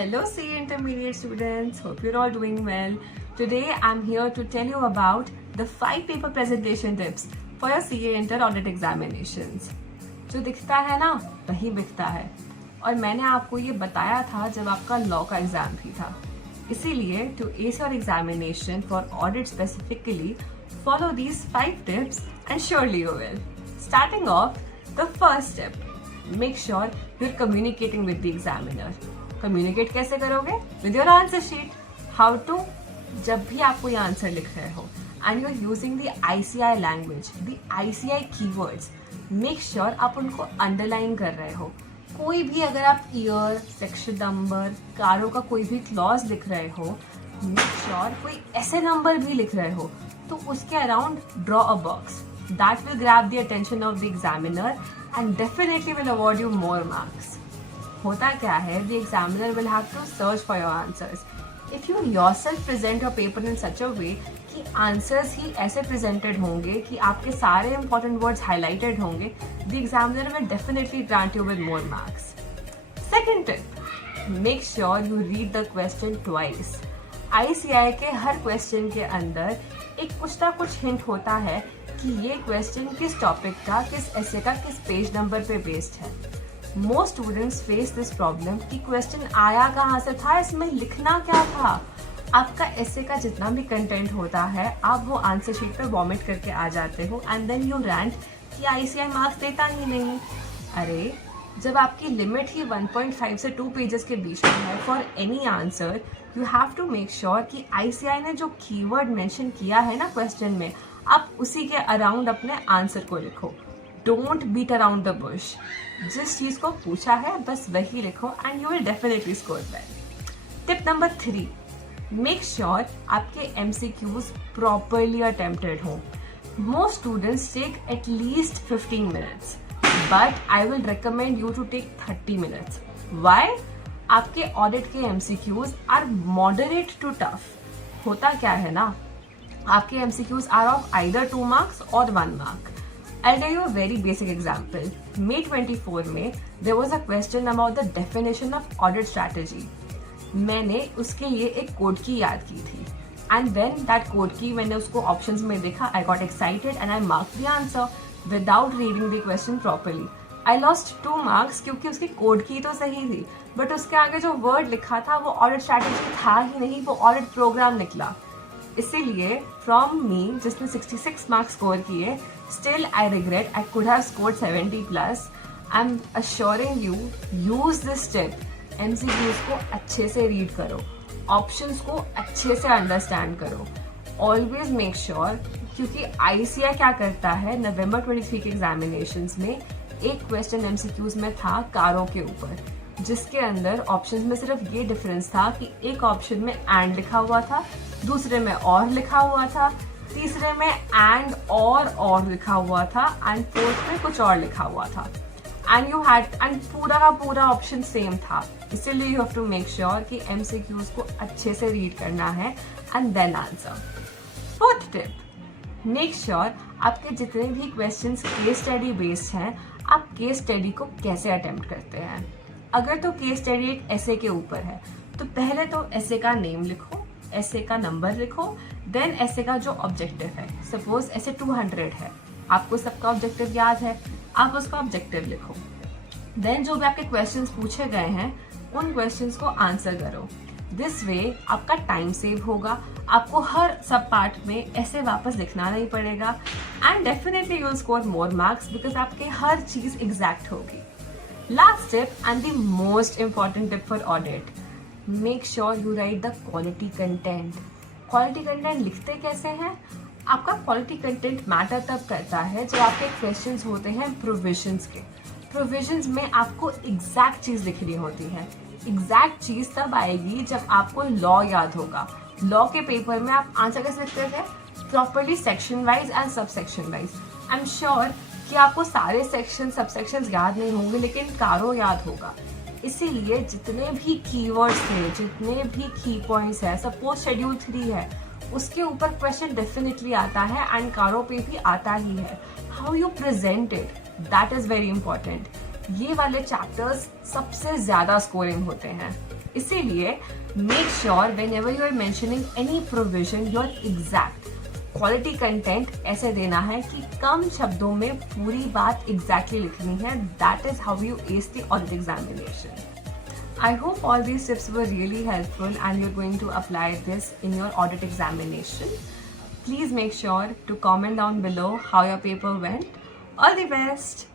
Hello CA Intermediate students, hope you're all doing well. Today I'm here to tell you about the 5 paper presentation tips for your CA Inter audit examinations. जो दिखता है ना वही बिकता है और मैंने आपको ये बताया था जब आपका लॉ का एग्जाम भी था. इसीलिए to ace your examination for audit specifically follow these 5 tips and surely you will. Starting off, the first step, make sure you're communicating with the examiner. Communicate कैसे करोगे? With your answer sheet. How to? जब भी आप कोई answer लिख रहे हो and you're using the ICI language, the ICI keywords, make sure आप उनको underline कर रहे हो. कोई भी अगर आप ईयर, सेक्शन नंबर, कारो का कोई भी क्लॉज लिख रहे हो, make sure कोई ऐसे नंबर भी लिख रहे हो तो उसके around draw a box. That will grab the attention of the examiner and definitely will award you more marks. होता क्या है, the examiner will have to search for your answers. If you yourself present your paper in such a way कि answers ही ऐसे प्रेजेंटेड होंगे कि आपके सारे इंपॉर्टेंट वर्ड्स हाईलाइटेड होंगे, the examiner will definitely grant you with more marks. Second tip, make sure you read the question twice. ICI के हर क्वेश्चन के अंदर एक कुछ ना कुछ हिंट होता है कि ये क्वेश्चन किस टॉपिक का, किस ऐसे का, किस पेज नंबर पे बेस्ड है. Most students face this problem कि क्वेश्चन आया कहाँ से था, इसमें लिखना क्या था. आपका ऐसे का जितना भी कंटेंट होता है आप वो आंसर शीट पे वॉमिट करके आ जाते हो एंड देन यू रैंट कि ICI मार्क्स देता ही नहीं. अरे जब आपकी लिमिट ही 1.5 से 2 पेजेस के बीच में है for any answer, you have to make sure कि ICI ने जो कीवर्ड मेंशन किया है ना क्वेश्चन में, आप उसी के अराउंड अपने आंसर को लिखो. Don't beat around the bush. जिस चीज को पूछा है बस वही लिखो and you will definitely score well. Tip number 3, make sure आपके MCQs प्रॉपरली अटेम्प्टेड हो. Most students take at least 15 minutes. But I will recommend you to take 30 minutes. Why? आपके ऑडिट के MCQs are moderate to tough. होता क्या है ना, आपके MCQs are of either 2 marks or 1 mark. I'll tell you a very basic example. May 24 में there was a question about the definition of audit strategy. मैंने उसके लिए एक कोड की याद की थी. And then that कोड की मैंने उसको ऑप्शंस में देखा, I got excited and I marked the answer without reading the question properly. I lost 2 marks क्योंकि उसकी कोड की तो सही थी बट उसके आगे जो वर्ड लिखा था वो ऑडिट स्ट्रैटेजी था ही नहीं, वो ऑडिट प्रोग्राम निकला. इसीलिए फ्रॉम मी जिसने 66 मार्क्स स्कोर किए, still I regret. I could have scored 70+. I am assuring you, use this tip. MCQs को अच्छे से रीड करो, ऑप्शंस को अच्छे से अंडरस्टैंड करो. ऑलवेज मेक श्योर, क्योंकि ICI क्या करता है, नवंबर 23 के एग्जामिनेशंस में एक क्वेश्चन MCQs में था कारो के ऊपर, जिसके अंदर ऑप्शंस में सिर्फ ये डिफरेंस था कि एक ऑप्शन में एंड लिखा हुआ था, दूसरे में और लिखा हुआ था, तीसरे में एंड और लिखा हुआ था एंड फोर्थ में कुछ और लिखा हुआ था. एंड पूरा का पूरा ऑप्शन सेम था. इसीलिए you have to make sure कि MCQs को अच्छे से रीड करना है and then answer. Fourth tip, make sure आपके जितने भी क्वेश्चंस केस स्टडी बेस्ड हैं, आप केस स्टडी को कैसे अटेम्प्ट करते हैं. अगर तो केस स्टडी एक ऐसे के ऊपर है तो पहले तो ऐसे का नेम लिखो, ऐसे का नंबर लिखो, देन ऐसे का जो ऑब्जेक्टिव है. सपोज ऐसे 200 है, आपको सबका ऑब्जेक्टिव याद है, आप उसका ऑब्जेक्टिव लिखो. देन जो भी आपके क्वेश्चंस पूछे गए हैं उन क्वेश्चंस को आंसर करो. दिस वे आपका टाइम सेव होगा, आपको हर सब पार्ट में ऐसे वापस लिखना नहीं पड़ेगा and definitely you will score more marks because आपके हर चीज एग्जैक्ट होगी. Last tip and the most important tip for audit, make sure you right the quality content. Quality content लिखते कैसे हैं? आपका क्वालिटी कंटेंट मैटर तब करता है जब आपके क्वेश्चंस होते हैं प्रोविजंस के. प्रोविजंस में आपको एग्जैक्ट चीज लिखनी होती है. एग्जैक्ट चीज तब आएगी जब आपको लॉ याद होगा. लॉ के पेपर में आप आंसर कैसे लिखते थे? Properly section wise and sub section wise. I am sure कि आपको सारे सेक्शन सब सेक्शंस याद नहीं होंगे लेकिन कारो याद होगा. इसीलिए जितने भी कीवर्ड्स थे, जितने भी की पॉइंट्स है, सपोज शेड्यूल 3 है, उसके ऊपर क्वेश्चन डेफिनेटली आता है एंड कारो पे भी आता ही है. How you present it, that is very important. ये वाले चैप्टर्स सबसे ज्यादा स्कोरिंग होते हैं. इसीलिए make sure whenever you are mentioning any provision your exact quality content ऐसे देना है कि कम शब्दों में पूरी बात एग्जैक्टली लिखनी है. That is how U S the audit examination. I hope all these tips were really helpful and you're going to apply this in your audit examination. Please make sure to comment down below how your paper went. All the best!